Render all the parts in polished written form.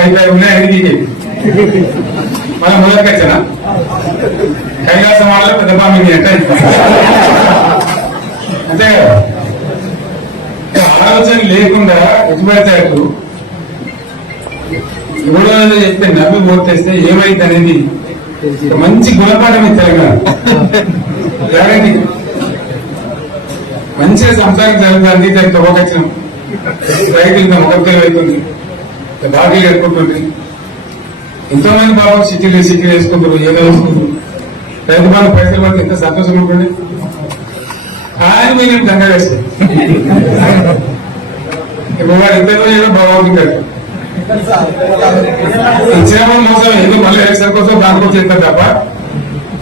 అయితే ఉన్నాయి అది బీజేపీ మళ్ళీ మొదటికి వచ్చానా కైలాసం వాళ్ళ పెద్ద పామి అంటే అంతే కదా ఆలోచన లేకుండా ఎటుపడితే అటు ఎవరో చెప్తే నవ్వి ఓటేస్తే ఏమైంది అనేది మంచి గుణపాఠం తెలంగాణ గ్యారంటీ మంచిగా సంసారం జరుగుతుంది దానికి తొక్కచ్చినాం రైతులు మొక్కలు అవుతుంది బాకీలు కట్టుకుంటుంది ఎంతో మంది బాబు సిటీలు వేసుకుంటారు ఏదో వేసుకుంటారు రైతు బాగా పైసలు పడితే ఎంత సంతోషం ఉంటుంది ఆయన మేము దండ వేస్తాం ఇప్పుడు వాడు ఎంత ఏదో బాగుంటుంది ఇచ్చినప్పుడు మోసం ఎందుకు మళ్ళీ ఎలక్షన్ కోసం దానికోసం చేస్తారు తప్ప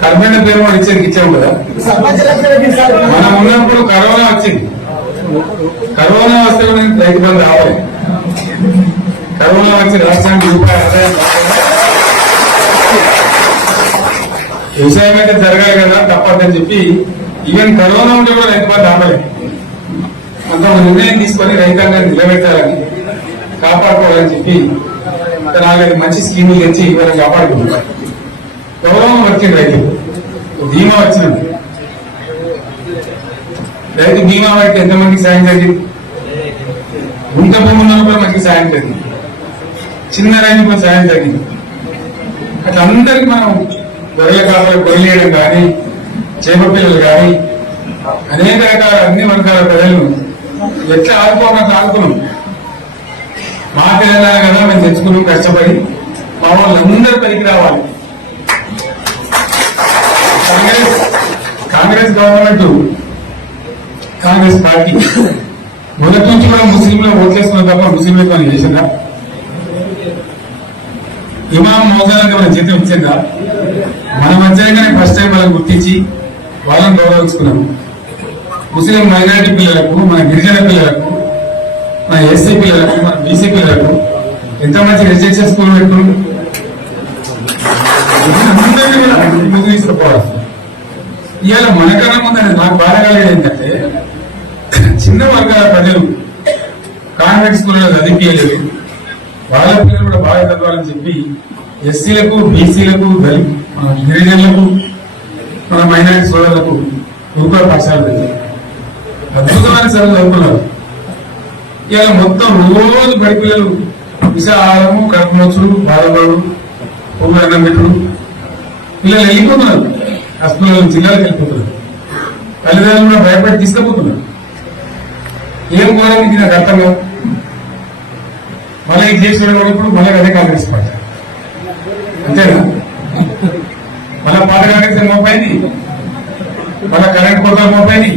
కర్మైన పేరు వాడు ఇచ్చాము కదా మనం ఉన్నప్పుడు కరోనా వచ్చింది కరోనా వస్తే రైతు బంధు రావాలి కరోనా వచ్చి రాష్ట్రానికి రూపాయలు ఆదాయం వ్యవసాయం అయితే జరగాలి కదా తప్పదని చెప్పి ఈవెన్ కరోనా ఉంటే కూడా రైతు బంధు రావాలి అంత నిర్ణయం తీసుకొని రైతాంగాన్ని నిలబెట్టాలని కాపాడుకోవాలని చెప్పి నాలుగైదు మంచి స్కీములు తెచ్చి ఇవాళ కాపాడుకుంటున్నారు గౌరవం వచ్చింది రైతు బీమా వచ్చింది రైతు బీమా పడితే ఎంతమందికి సాయం జరిగింది గుంట భూముల్లో కూడా మనకి సాయం జరిగింది చిన్న రైతుకు సాయం జరిగింది అట్లా అందరికి మనం గొర్రెల కాపలు గొర్రెలేయడం కానీ చేప పిల్లలు కానీ అనేక రకాల అన్ని వర్గాల ప్రజలను ఎట్లా ఆదుకోకుండా ఆదుకున్నాం మా తెలంగాణ కదా మేము తెచ్చుకున్నాం కష్టపడి మా వాళ్ళందరూ పైకి రావాలి కాంగ్రెస్ గవర్నమెంట్ కాంగ్రెస్ పార్టీ మొదటి నుంచి కూడా ముస్లింలు ఓట్లేసుకున్న తప్ప ముస్లింలకు మనం చేసిందా ఇమాం మౌజాలకు మన జీతం ఇచ్చిందా మన మధ్యగానే ఫస్ట్ టైం వాళ్ళని గుర్తించి వాళ్ళని గౌరవించుకున్నాము ముస్లిం మైనారిటీ పిల్లలకు మన గిరిజన పిల్లలకు మన ఎస్సీ పిల్లలకు మన బీసీ పిల్లలకు ఎంత మంచి రెసిడెన్షియల్ స్కూల్ పెట్టుకున్నాం ముందు తీసుకుపోవాలి ఇవాళ మనకన్నా ముందు నాకు బాధ కలిగేది ఏంటంటే చిన్న వర్గాల ప్రజలు కాన్వెంట్ స్కూల్లో చదివించలేదు వాళ్ళ పిల్లలు కూడా బాగా చదవాలని చెప్పి ఎస్సీలకు బీసీలకు గిరిజనులకు మన మైనారిటీ సోదరులకు గురుకుల పాఠశాల పెట్టారు అద్భుతమైన చదువు చదువుకున్నారు ఇవాళ మొత్తం రోజు బడి పిల్లలు విషాహారము కడుపునొచ్చుడు బాధపడు పువ్వులు అన్నం పెట్టుడు పిల్లలు వెళ్ళిపోతున్నారు హాస్పిటల్ జిల్లాలకు వెళ్ళిపోతున్నారు తల్లిదండ్రులు కూడా భయపడి తీసుకుపోతున్నారు ఏం కోరానికి నాకు అర్థం కాదు మళ్ళీ ఇది చేసి ఇప్పుడు మళ్ళీ అదే కాంగ్రెస్ పార్టీ అంతేనా మళ్ళా పాత కాంగ్రెస్ మోపైంది మళ్ళా కరెంట్ కోతాలు మోపైంది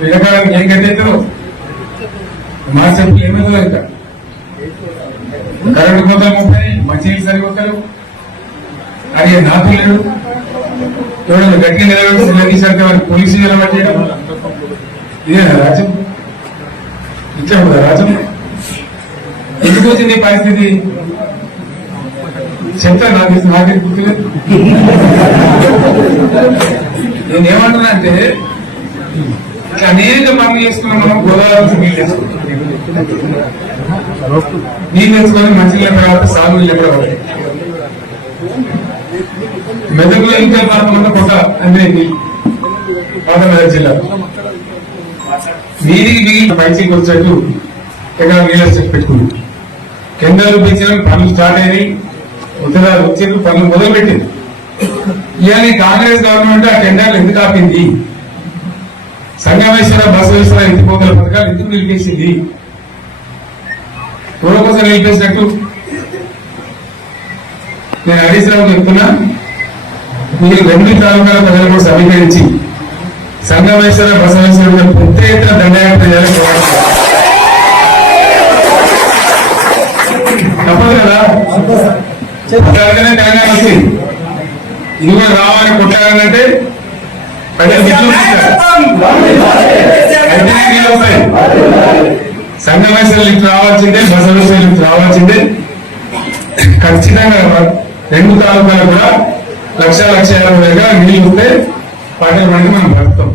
విడకాలానికి ఏం గట్టేస్తుందో మా చెప్పి ఏమైందో ఇంకా కరెంటు కోతాలు మోపాయి మంచినీళ్ళు సరిపోతారు అడిగే నాకు లేడు ఎవరైనా గట్టి నిలబడి నిలదీశాక వారికి పోలీసులు నిలబట్టేయడం ఇదేనా రాజ్యం ఇట్లా ఉందా రాజ్యం ఎందుకు వచ్చింది పరిస్థితి చెప్తా నాకే గుర్తులేదు నేనేమంటున్నా అంటే ఇట్లా అనేక పనులు చేసుకున్నాం మనం గోదావరి నీళ్ళు వేసుకున్నాం నీళ్ళు వేసుకొని మంచి నీళ్ళు ఎక్కడ సాగు నీళ్ళు ఎక్కడ పడతాయి మెదకులో ఇంకా కాకుండా కొట్ట అంటే కాకినాడ జిల్లా వీధికి దిగి పైకి వచ్చేట్టు ఎక్కడ నీళ్ళ చెట్టు పెట్టుకుంది కెండాలు పెంచిన పనులు స్టార్ట్ అయినాయి ఉత్తరాలు వచ్చేందుకు పనులు మొదలుపెట్టింది ఇవాళ కాంగ్రెస్ గవర్నమెంట్ ఆ టెండర్లు ఎందుకు ఆపింది సంగమేశ్వర బసవేశ్వర ఎత్తిపోతల పథకాలు ఎందుకు నిలిపేసింది ఎవరి కోసం నిలిపేసినట్టు నేను హరీష్ రావు చెప్తున్నా మీరు రెండు తాలూకాల ప్రజలు కూడా సమీకరించి సంగమేశ్వర బసవేశ్వర పెద్ద ఎత్తున దండయాత్ర చేయాలని తప్పదు కదా తెలంగాణ వచ్చింది ఇది కూడా రావాలని కొట్టాలంటే సంగమేశ్వర లిఫ్ట్ రావాల్సిందే బసవేశ్వర లిఫ్ట్ రావాల్సిందే ఖచ్చితంగా రెండు తాలూకాలు కూడా 1,50,000 నీళ్లు ఉంటే పాటలు మనం బతుకుతాం.